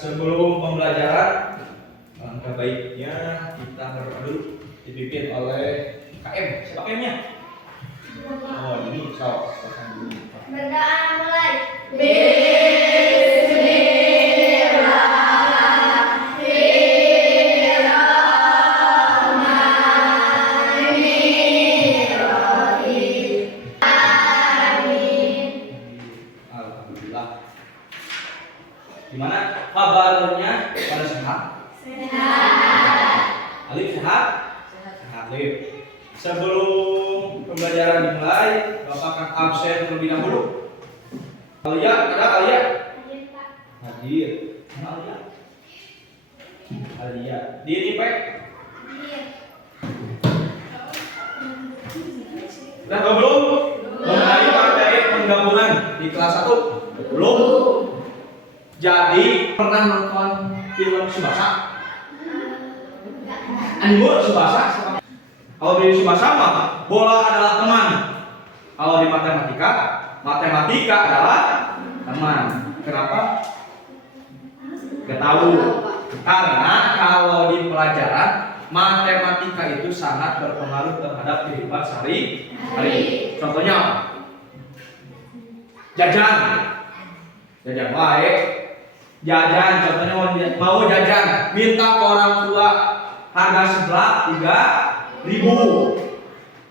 sebelum pembelajaran, langkah baiknya kita beradu dipimpin oleh KM. Siapa KM-nya? Oh, ini so. Bacaan mulai. Alhamdulillah. Gimana kabarnya? Pada sehat? Sehat. Alif sehat? Sehat, Alif. Sebelum pembelajaran dimulai, Bapak akan absen terlebih dahulu. Alia, ada Alia? Hadir. Mana Alia? Alia. Di ini, Pak? Udah tahu belum? Mengenai materi penggabungan di kelas 1? Belum. Jadi, pernah nonton film Tsubasa? Anime Tsubasa? Kalau di Tsubasa mah bola adalah teman. Kalau di matematika, matematika adalah teman. Kenapa? Gak tahu. Karena kalau di pelajaran matematika itu sangat berpengaruh terhadap kehidupan sehari-hari. Contohnya apa? Jajan. Jajan baik. Jajan, contohnya mau jajan, minta ke orang tua harga sebelah 3.000.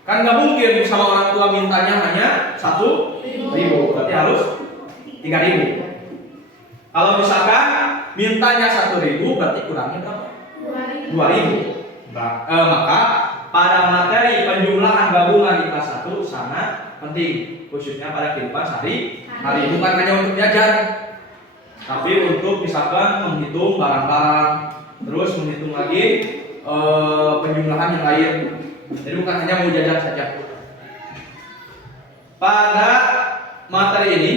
Kan nggak mungkin sama orang tua mintanya hanya 1.000, berarti harus 3.000. Kalau misalkan mintanya 1.000, berarti kurangnya berapa? 2.000. Maka pada materi penjumlahan gabungan di kelas 1 sangat penting, khususnya pada kehidupan sehari-hari, bukan hanya untuk jajan, tapi untuk misalkan menghitung barang-barang, terus menghitung lagi penjumlahan yang lain. Jadi bukan hanya mau jajan saja. Pada materi ini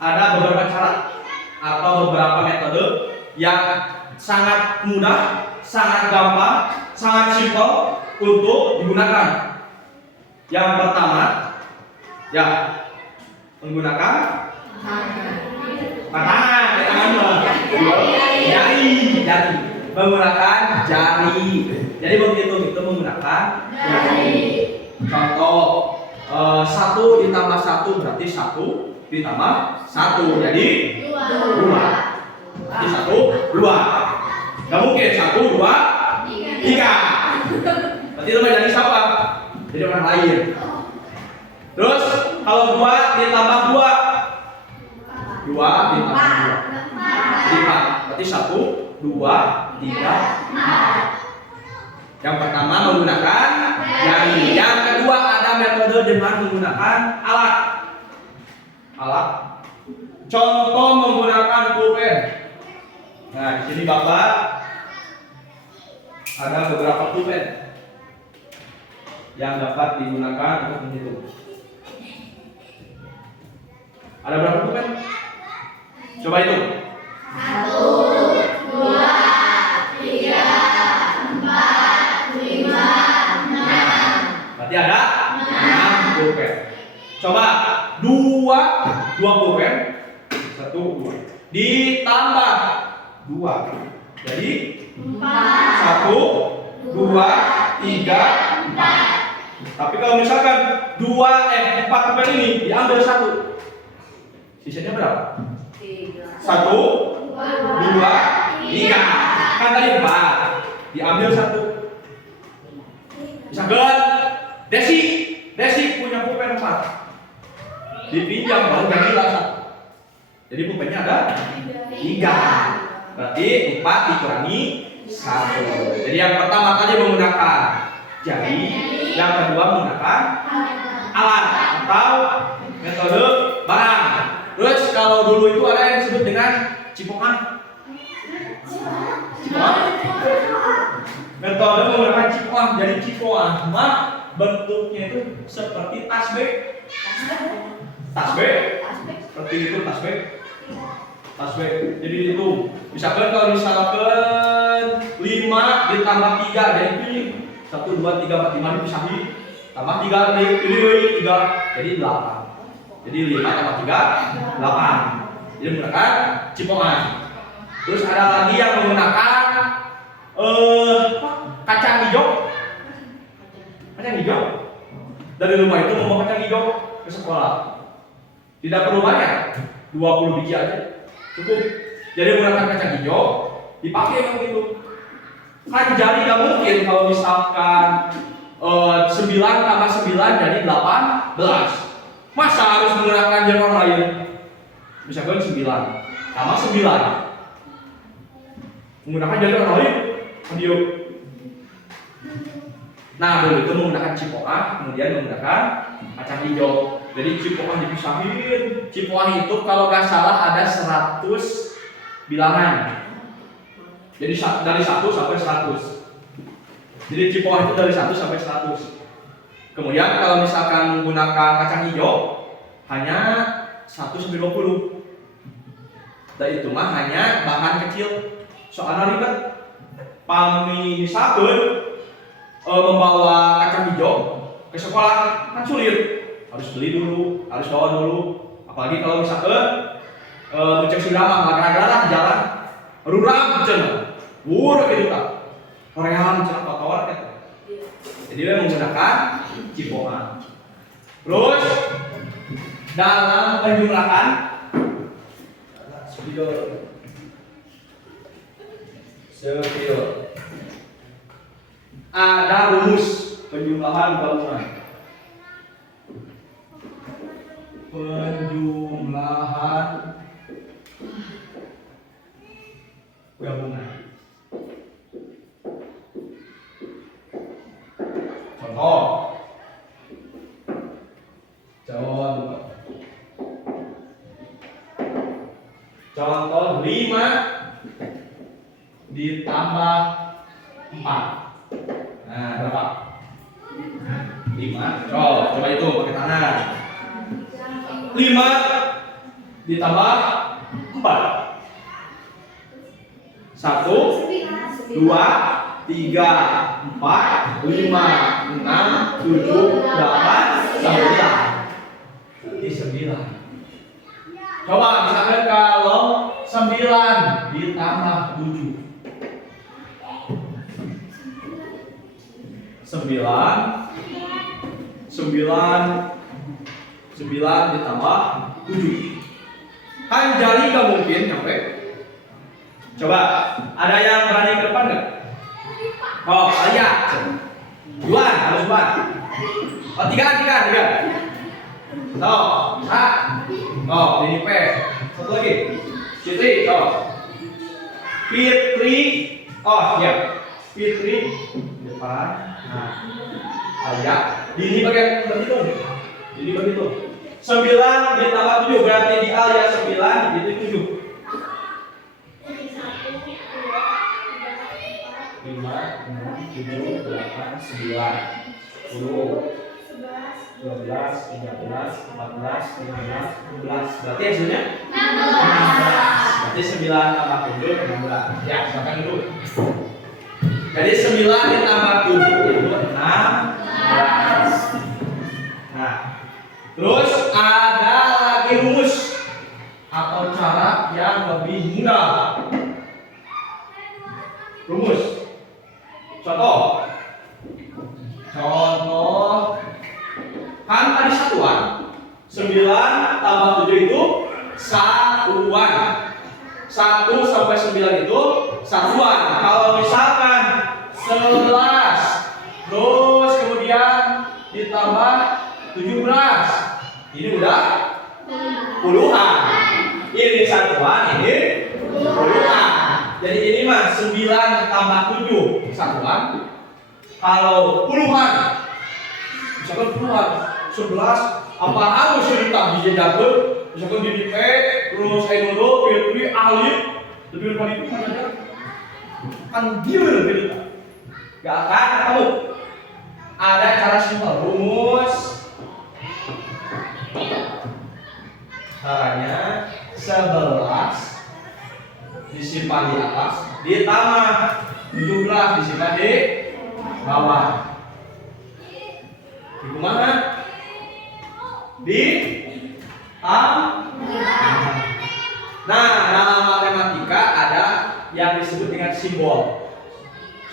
ada beberapa cara atau beberapa metode yang sangat mudah, sangat gampang, sangat simpel untuk digunakan. Yang pertama, ya, menggunakan tangan, jari, menggunakan jari. Jadi begitu itu menggunakan jari. Contoh, 1 ditambah 1 berarti 1 ditambah 1 jadi 2. Jadi 1, 2. Gak mungkin 1, 2, 3. Berarti itu jadi siapa? Jadi orang lain. Terus kalau 2 ditambah 2 ditambah 2 4. Berarti 1, 2, 3, 4. Yang pertama menggunakan jari. Yang kedua ada metode dengan menggunakan alat. Contoh menggunakan pulpen. Nah, di sini Bapak ada beberapa pulpen yang dapat digunakan untuk menghitung. Ada berapa pulpen? Coba hitung. 1, 2, 3, 4, 5, 6. Berarti ada 6 pulpen. Coba 2 pulpen, 1, 2 ditambah 2 jadi 1, 2, 3, 4. Tapi kalau misalkan 4 pulpen ini diambil 1, sisanya berapa? 1, 2, 3. Kan tadi 4 diambil 1. Misalkan Desi punya pulpen 4, dipinjam baru ganti 1. Jadi pulpennya ada 3. Berarti 4 dikurangi 1. Jadi yang pertama tadi menggunakan jari, yang kedua menggunakan alat atau metode barang. Terus kalau dulu itu ada yang disebut dengan cipokan. Metode menggunakan cipokan. Jadi cipokan mah bentuknya itu seperti tasbih. Tasbih seperti itu, tasbih. Jadi itu misalkan kalau misalkan 5 ditambah 3 jadi pilih 1, 2, 3, 4, 5 dipisahin tambah 3 pilih 3 jadi 8. Jadi 5 tambah 3 8. Jadi menggunakan cipokan. Terus ada lagi yang menggunakan kacang hijau. Kacang hijau. Dari rumah itu membawa kacang hijau ke sekolah. Tidak perlu banyak, 20 biji aja cukup. Jadi menggunakan kacang hijau dipakai yang itu. Kan jadi nggak mungkin kalau misalkan 9 tambah 9 jadi 18. Masa harus menggunakan jarum lain? Misalkan 9 tambah 9 menggunakan jarum lain, video. Nah, dulu itu menggunakan cipokan, kemudian menggunakan kacang hijau. Jadi cipokan dipisahin. Cipokan itu kalau nggak salah ada 100 bilangan. Jadi dari 1 sampai 100. Jadi cipokan itu dari 1 sampai 100. Kemudian kalau misalkan menggunakan kacang hijau hanya 1 sampai 20. Dan itu mah hanya bahan kecil. Soalnya ribet. Pami misalkan membawa kacang hijau ke sekolah kan sulit. Harus beli dulu, harus bawa dulu. Apalagi kalau misalkan mencek sirama, gara-gara jalan ruram cenah. Gitu kan. Korean cenah kotor gitu. Jadi dia menggunakan cipokan. Terus dalam penjumlahan spidol ada rumus penjumlahan gabungan. Penjumlahan gabungan. Contoh 5 ditambah 4. Nah, berapa? 5. Coba itu pakai tangan. 5 ditambah 4. 1 2 3 4 5 6 7 8 9. Ini 9. Coba misalkan kalau 9 ditambah 7. 9 ditambah 7. Kan jari gak mungkin nyampe. Coba, ada yang berani ke depan gak? Oh, lihat. Duluan, harus duluan. Oh, 3. Oh, ini P. Satu lagi. Fitri, Fitri. Oh, siap. Fitri depan. Nah, ayat. Ini bagian berhitung. Jadi berhitung. 9 ditambah 7 berarti di A ya 9 jadi 7. 5, 6, 7, 8, 9, 10, 12, 13, 14, 15, 16. Berarti hasilnya 16. Berarti 9 tambah 7 16. Ya, silakan dulu. Jadi 9 ditambah 7 itu 16. Nah, terus ada lagi rumus atau cara yang lebih mudah. Rumus. Contoh kan tadi satuan 9 tambah 7 itu satuan. 1 sampai 9 itu satuan. Kalau misalkan 11 terus kemudian ditambah 17 ini udah puluhan. Ini satuan, ini puluhan. Jadi ini mah 9 tambah 7 satuan. Kalau puluhan, misalkan puluhan 11 apa harus ditambah dijaga, misalkan di P terus dulu pilih alif lebih dari itu aja kan dia gitu. Gak akan kamu ada cara simpel rumus. Caranya 11 disimpan di atas, ditambah 17 disimpan di bawah. Di mana? Di tam. Nah, dalam matematika ada yang disebut dengan simbol.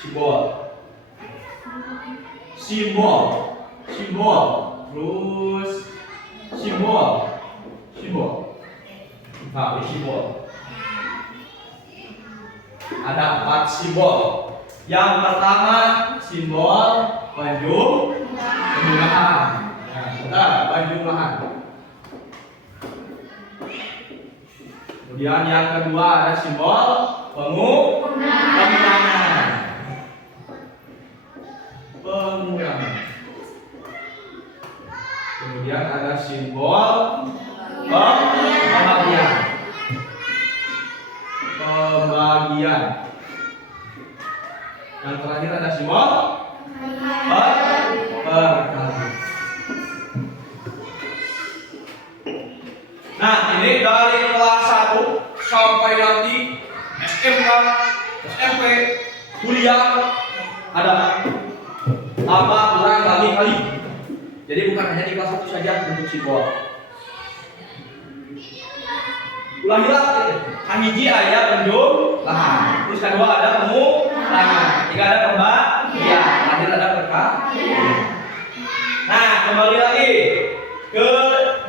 Simbol. Simbol. Simbol. Terus simbol. Simbol. Nah, ini simbol. Ada 4 simbol. Yang pertama simbol penjumlahan. Nah, bentar, penjumlahan. Kemudian yang kedua ada simbol pengurangan. Pengurangan. Kemudian ada simbol pembagian. Pembagian. Yang terakhir ada simbol perkalian. Nah, ini dari kelas 1 sampai nanti SMK, SMP, kuliah ada tambah, kurang, bagi, kali. Jadi bukan hanya di kelas 1 saja bentuk simbol. Ulangi lagi. Hiji aya penjumlahan. Terus kedua ada pengurangan. Ketiga ada pembagian. Terakhir ada perkalian. Nah, kembali lagi ke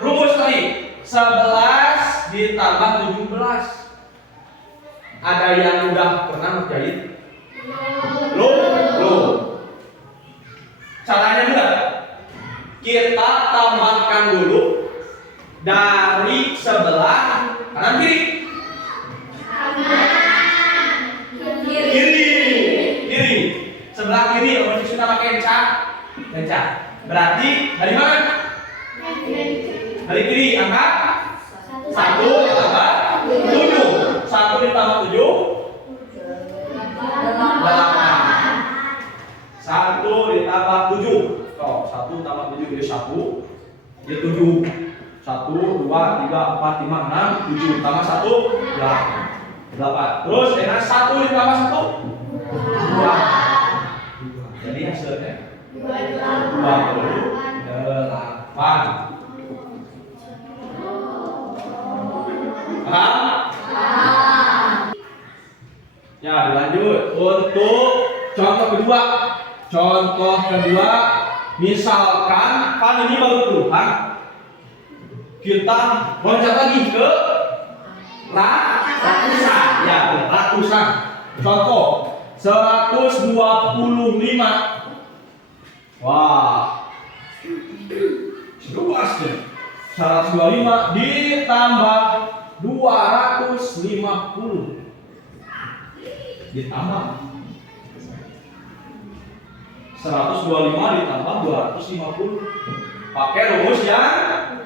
rumus tadi. 11 ditambah 17. Ada yang udah pernah menjahit? Belum. Caranya mudah. Kita tambahkan dulu dari sebelah kanan kiri. Kiri. Sebelah kiri kalau kita pakai enca. Berarti dari mana? Dari kiri angka 1 ditambah 7. 1 ditambah 7 8. 1 ditambah 7. Oh, 1 tambah 7 jadi 1. Jadi 7. 1, 2, 3, 4, 5, 6, 7 tambah 1 8. Terus dengan 1 ditambah 1 2. Jadi hasilnya 28. Paham? Ya, dilanjut untuk contoh kedua. Contoh kedua, misalkan kan ini baru puluhan, kita loncat lagi ke ratusan. Ya, ratusan. Contoh 125. Wah, luas deh. 125 ditambah 250 ditambah 125 ditambah 250. Pakai rumus yang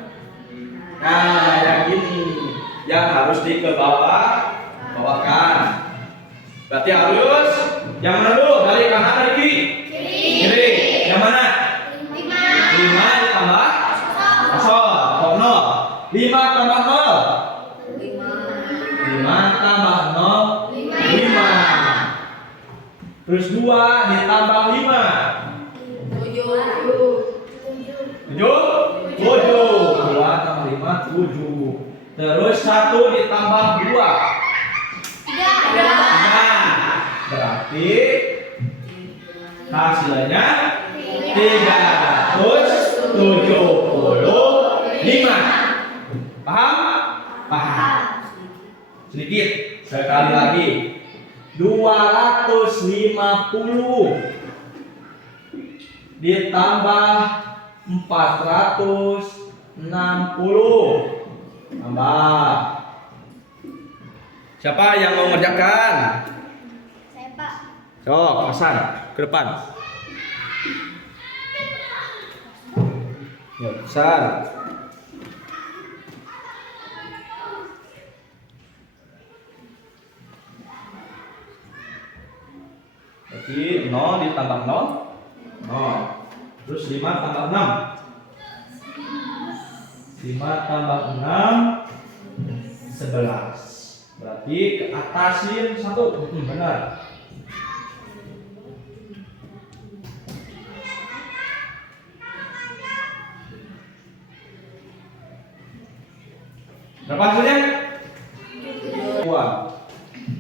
yang ini yang harus bawahkan. Berarti harus yang mana dulu? Dari kanan dari kiri? Kiri. Yang mana? 5 ditambah 0. 5 tambah 0. 5 tambah 0 5. Terus 2 ditambah 5 7. 2 tambah 5 7. Terus 1 ditambah 2 3. Berarti hasilnya 375. Paham? Paham. Sedikit sekali lagi. 250 ditambah 460. Tambah. Siapa yang mau mengerjakan? Saya, Pak. Sok, Hasan ke depan. Yuk, Hasan. Jadi 0 ditambah 0 Terus 5 tambah 6 5 tambah 6 11. Berarti ke atasin 1. Benar. Berapa hasilnya?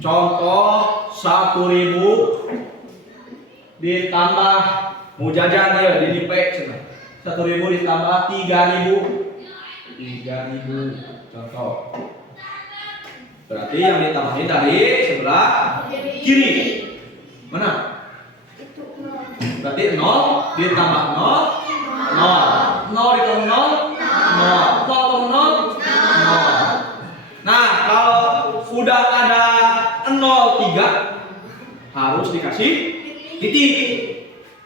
Contoh 1.000 ditambah mau jajan ya di P 1.000 ditambah 3.000 contoh. Berarti yang ditambahin dari sebelah kiri. Mana? Berarti 0 ditambah 0 0 ditambah 0 0 ditambah 0 0. Nah, kalau udah ada 0,3 harus dikasih titik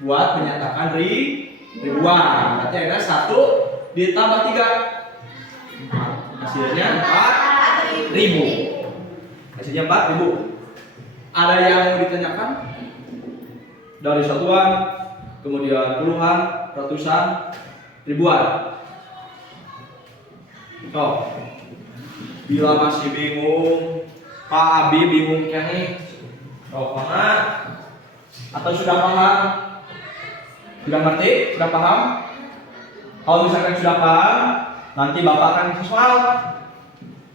buat menyatakan ribuan. Berarti ada 1 ditambah 3 hasilnya 4.000. Hasilnya 4.000. Ada yang mau ditanyakan? Dari satuan, kemudian puluhan, ratusan, ribuan. Bila masih bingung, Pak Abi bingung kayaknya. Mana? Atau sudah paham? Sudah ngerti? Sudah paham? Kalau misalkan sudah paham, nanti Bapak akan kasih soal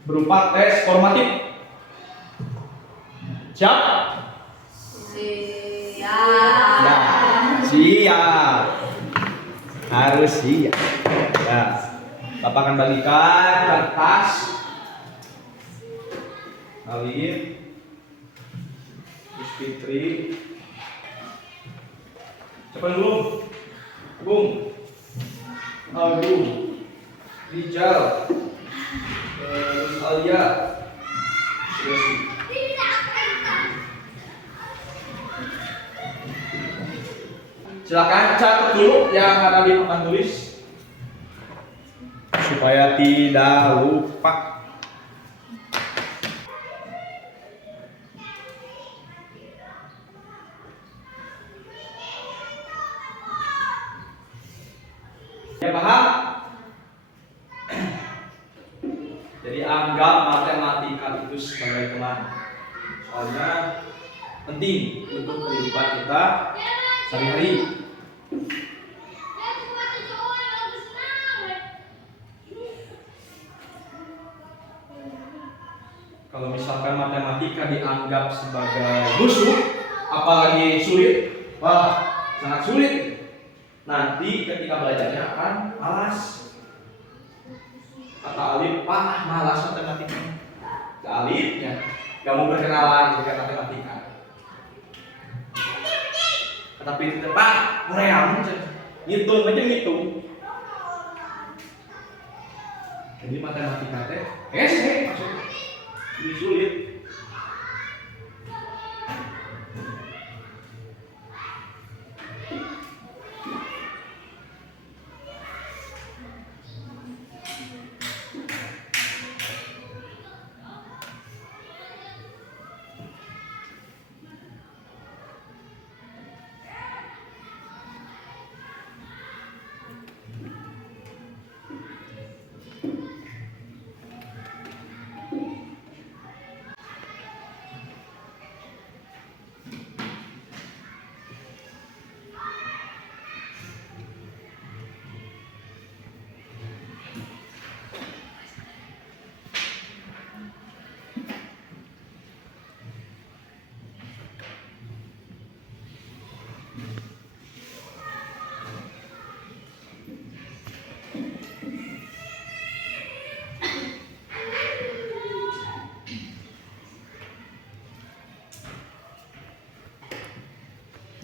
berupa tes formatif. Siap? Siap. Ya, siap. Harus siap. Ya. Bapak akan bagikan kertas Alif Fitri. Siapa dulu? Bung Agung Rijal terus Alia. Silakan catat dulu yang ada di papan tulis supaya tidak lupa. Ya paham? Jadi anggap matematika itu sebagai teman. Soalnya penting untuk kehidupan kita sehari-hari. Kalau misalkan matematika dianggap sebagai musuh, apalagi sulit, wah sangat sulit. Nanti ketika belajarnya akan malas. Kata Alif, Pak malas matematika. Alifnya gak mau berkenalan dengan matematika. Tapi Pak, real ngitung aja ngitung. Jadi matematika teh maksudnya ini sulit.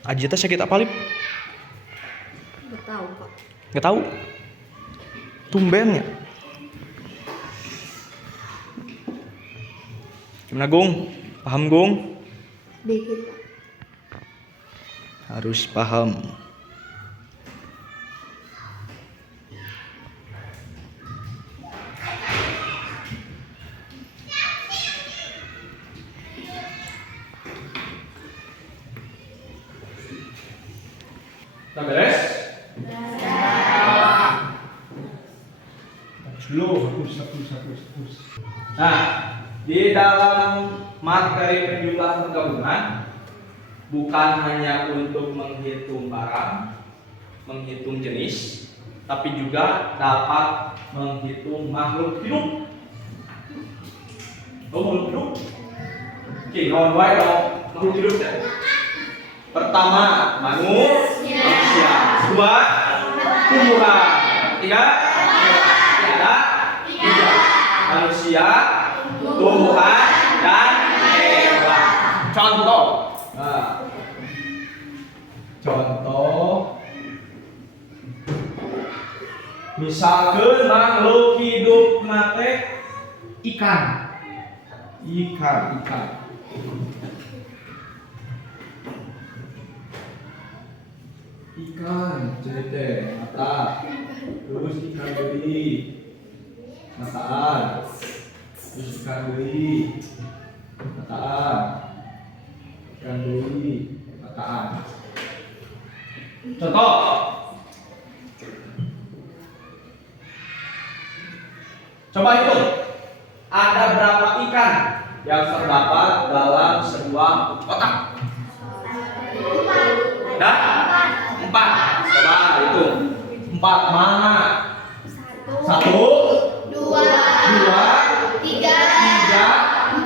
Aji teh sakit apa, Lip? Gak tahu, Pak. Gak tahu. Tumben ya. Gimana, Gung? Paham, Gung? Dikit, Pak. Harus paham. Udah beres? Hapus. Nah, di dalam materi penjumlahan penggabungan bukan hanya untuk menghitung barang, menghitung jenis, tapi juga dapat menghitung makhluk hidup. Oh, makhluk hidup. Oke, non wae dong. Makhluk hidup ya. Pertama, manusia. Kedua, tumbuhan. Tiga, tiada. Tiga. Manusia, tumbuhan, dan hewan. Contoh. Nah. Contoh. Misalkan makhluk hidup nate ikan. Ikan. Ikan, cerita mata. Terus ikan beri. Mataan. Terus ikan beri. Mataan. Ikan beri. Mataan. Contoh. Coba hitung. Ada berapa ikan yang terdapat dalam sebuah kotak? Ada? 4. Coba hitung. 4 mana? 1, 2, 3,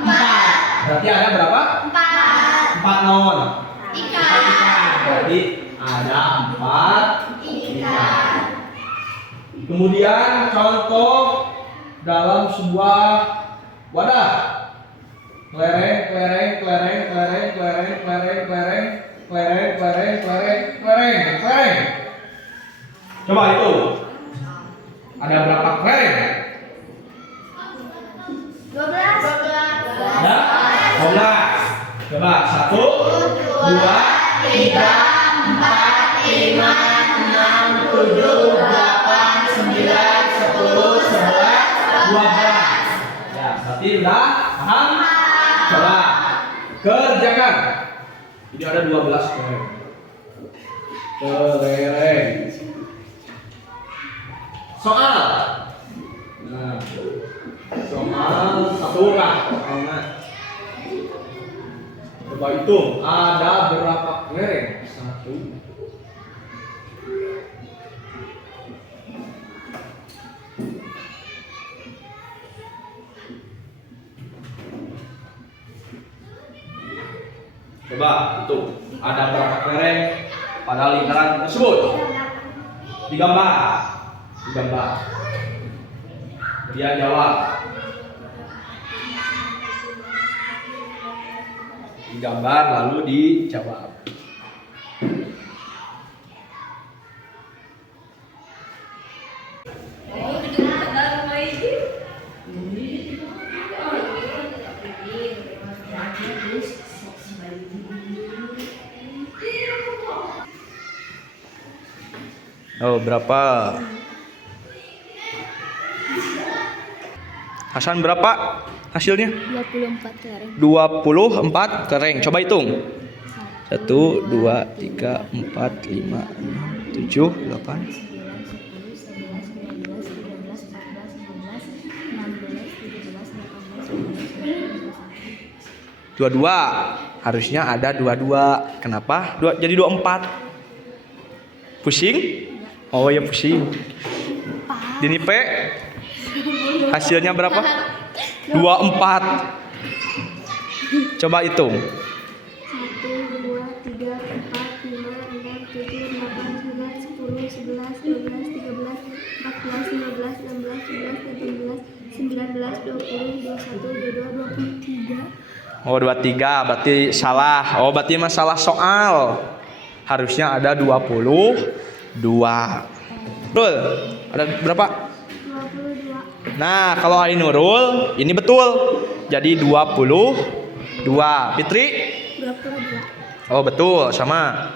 4. Berarti ada berapa? 4 non. Ikan. Jadi ada 4 ikan. Kemudian contoh dalam sebuah wadah. Kelereng. Coba itu. Ada berapa kelereng? 12. Ada 12. Coba 1, 2, 3, 4, 5, 6, 7, 8, 9, 10, 11, 12. Ya, berarti udah paham? Coba kerjakan. Ini ada 12 kelereng. Soal. Nah, soal satu kah? Coba hitung ada berapa kelereng? 1. Coba hitung ada berapa kelereng pada lingkaran tersebut? Digambar. Dia jawab. Digambar lalu dijawab. Oh, berapa? Hasan berapa hasilnya? 24 kelereng. 24 kelereng. Coba hitung. 1, 2, 3, 4, 5, 6, 7, 8. 22. Harusnya ada 22. Kenapa? Jadi 24. Pusing? Oh ya pusing. Dini P. Hasilnya berapa? 24. Coba hitung. 1, 2, 3, 4, 5, 6, 7, 8, 9, 10, 11, 12, 13, 14, 15, 16, 17, 18, 19, 20, 21, 22, 23. Oh 23 berarti salah. Oh berarti masalah soal. Harusnya ada 22. Betul? Ada berapa? 22. Nah kalau Ari Nurul ini betul. Jadi 22. Fitri? 22. Oh betul sama.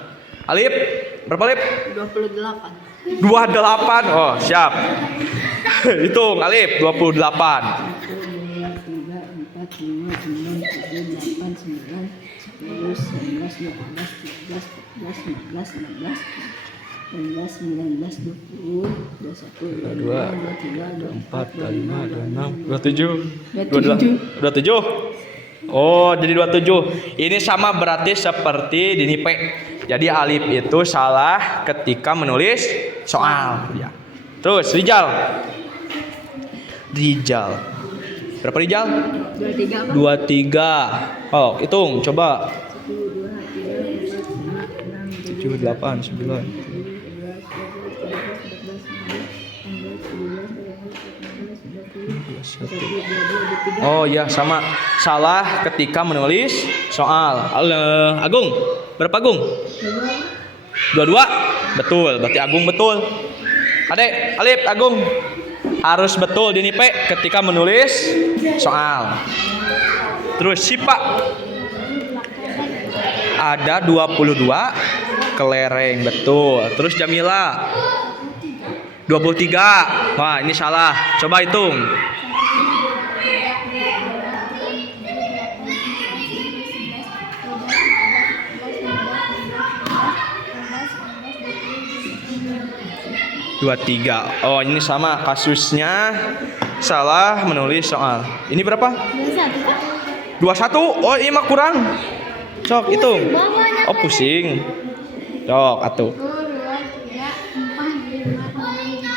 Alif? Berapa Alif? 28. 28. Oh siap. Hitung Alif 28. 27. Oh, jadi 27. Ini sama berarti seperti Dini P. Jadi alif itu salah ketika menulis soal. Ya. Terus Rijal. Berapa Rijal? 23 apa? 23. Oh, hitung coba. 1, 2, 3, 4, 5, 6, 7, 8, 9. 11, 12, 13, 14, 15, 16, 17, 18, 19, 20, 21, 22, 23. Oh ya, sama. Salah ketika menulis soal. Agung, berapa Agung? 22. Betul, berarti Agung betul. Adek, Alif, Agung harus betul di P ketika menulis soal. Terus Sipa ada 22 kelereng, betul. Terus Jamila 23. Wah, ini salah. Coba hitung. 23. Oh, ini sama kasusnya salah menulis soal. Ini berapa? 21. Oh, ini mah kurang. Sok hitung. Oh, pusing. Sok atuh. 1, 2, 3, 4, 5, 6, 7, 8, 9,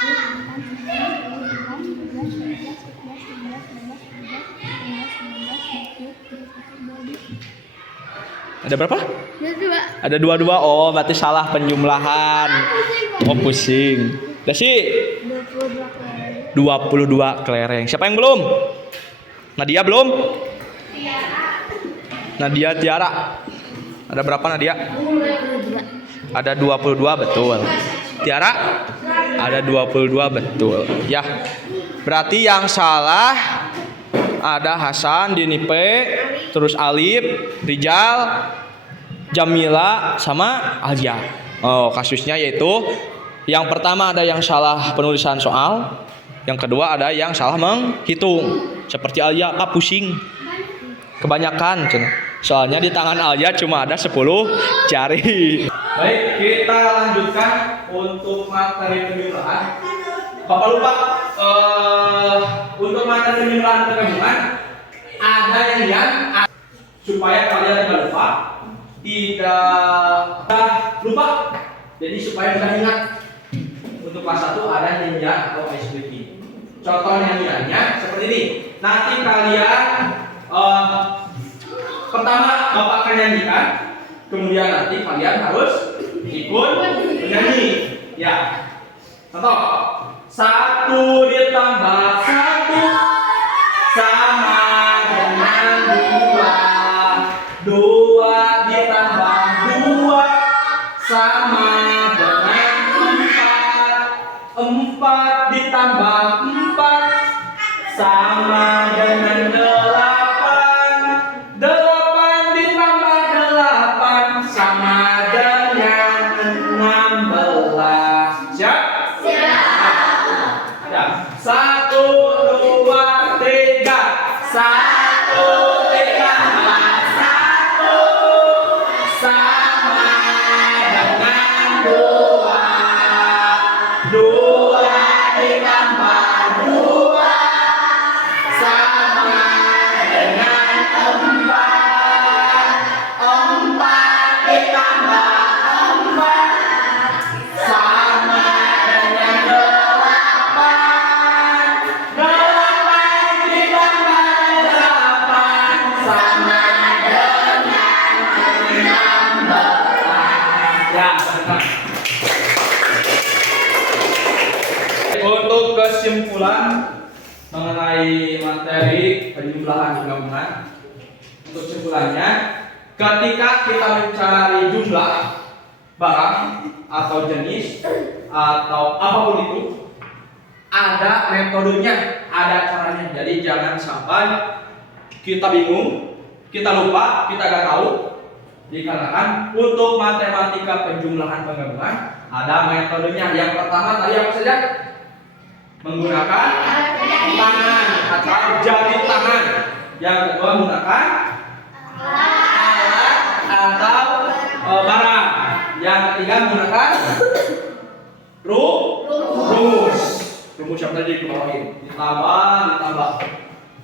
10, 11, 12, 13, 14, 15, 16, 17, 18, 19, 20. Ada berapa? 22. Ada 22. Oh, berarti salah penjumlahan. Oh, pusing. Dasi 22 kelereng. Siapa yang belum? Nadia belum? Nadia Tiara. Ada berapa Nadia? 22. Ada 22, betul. Tiara? Ada 22, betul. Ya. Berarti yang salah ada Hasan, Dinipe, terus Alif, Rijal, Jamila, sama Alia. Oh, kasusnya yaitu yang pertama ada yang salah penulisan soal, yang kedua ada yang salah menghitung. Seperti Alia, Kak pusing. Kebanyakan, soalnya di tangan Alia cuma ada 10 jari. Baik, kita lanjutkan untuk materi penjumlahan. Bapak lupa, untuk materi penjumlahan penggabungan ada yang supaya kalian tidak lupa. Jadi supaya mudah ingat. Untuk kelas 1 ada nyanyian atau icebreaking. Contoh nyanyiannya seperti ini. Nanti kalian pertama Bapak akan nyanyikan, kemudian nanti kalian harus ikut menyanyi. Ya. Contoh. 1 ditambah 1 sama dengan 2. 2 ditambah 2 sama dengan 4. 4 ditambah 4 sama dengan 8. 8 ditambah 8 sama dengan 16. Siap? Ya. 1, 2, 3. 1 ditambah 1 sama dengan 2. 2 ditambah 2 sama dengan 4. 4 ditambah 4 sama dengan 8. 8 ditambah 8 sama dengan 16. Ya, benar. Untuk kesimpulan mengenai materi penjumlahan penggabungan, untuk kesimpulannya, ketika kita mencari jumlah barang atau jenis atau apapun itu, ada metodenya, ada caranya. Jadi jangan sampai kita bingung, kita lupa, kita gak tahu. Dikarenakan untuk matematika penjumlahan penggabungan ada metodenya. Yang pertama tadi apa saja? Menggunakan tangan atau jari tangan. Yang kedua menggunakan alat atau barang. Yang ketiga menggunakan rumus. Rumus yang tadi dikeluarin. Ditambah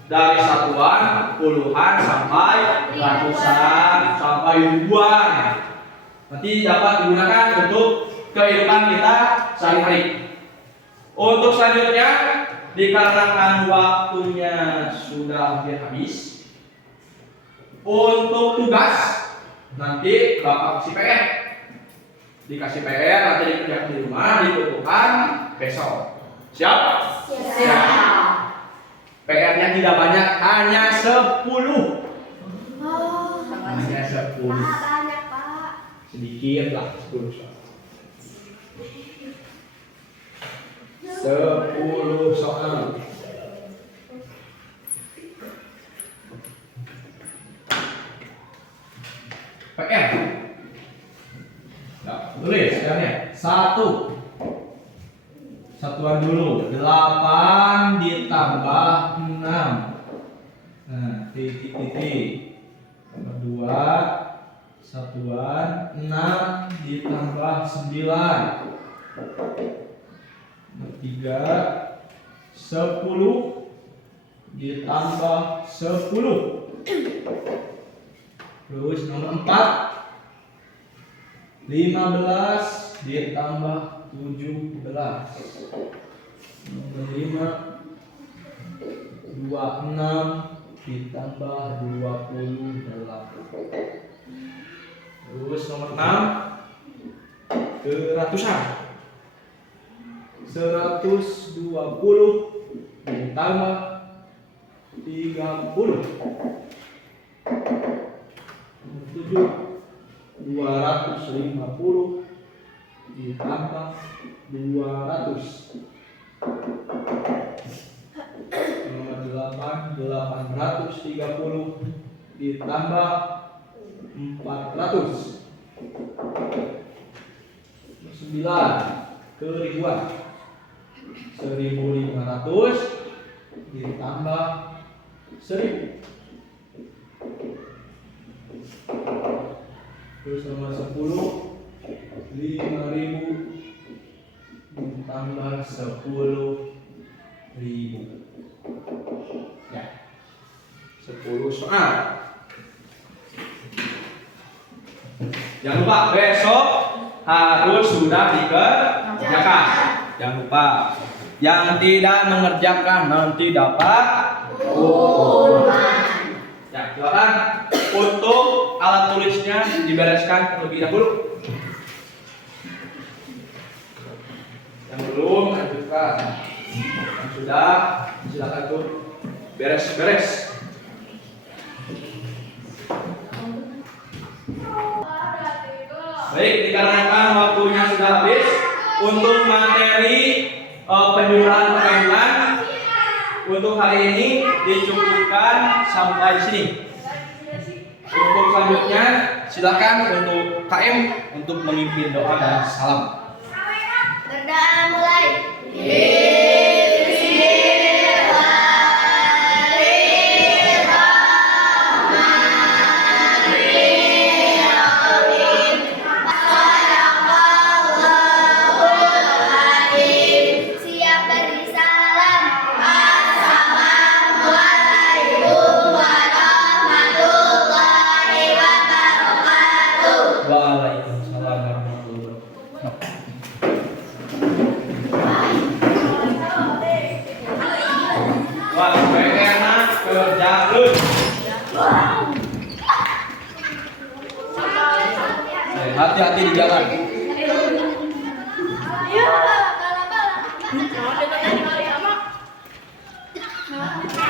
dari satuan, puluhan sampai ratusan sampai ribuan. Nanti dapat digunakan untuk kehidupan kita sehari-hari. Untuk selanjutnya dikarenakan waktunya sudah hampir habis, untuk tugas nanti Bapak kasih PR. Dikasih PR nanti dikerjakan di rumah, dikumpulkan besok. Siap? Siap. PR-nya tidak banyak, hanya 10. Hanya 10. Banyak, Pak. Sedikit lah, 10 soal. 10 soal. PR. Nah, tulis ya. 1. Satuan dulu. 8 ditambah 6. Nah, titik. Nomor 2. Satuan 6 ditambah 9. Nomor 3. 10 ditambah 10. Terus nomor 4. 15 ditambah 17. Nomor 5. 26 ditambah 28. Terus nomor 6. Keratusan. 120 ditambah 30. Nomor 7. 250 ditambah 200. Nomor 8. 830 ditambah 400. 9. Keribuan. 1500 ditambah 1000. Terus nomor 10. 5000 ditambah 10.000. Ya. 10 soal. Jangan lupa besok harus sudah dikerjakan. Jangan lupa. Yang tidak mengerjakan nanti dapat hukuman. Ya, silakan untuk alat tulisnya dibereskan terlebih dahulu. Yang belum lanjutkan. Yang sudah silakan tuh beres-beres. Baik, dikarenakan waktunya sudah habis, untuk materi penjumlahan perkalian untuk hari ini dicukupkan sampai sini. Untuk selanjutnya silakan untuk KM untuk memimpin doa dan salam. Berdoa mulai. Siap beri salam. Assalamualaikum warahmatullahi wabarakatuh. Waalaikumsalam warahmatullahi wabarakatuh. Wah, enak kerja lu. Hati-hati di jalan. Bala-bala.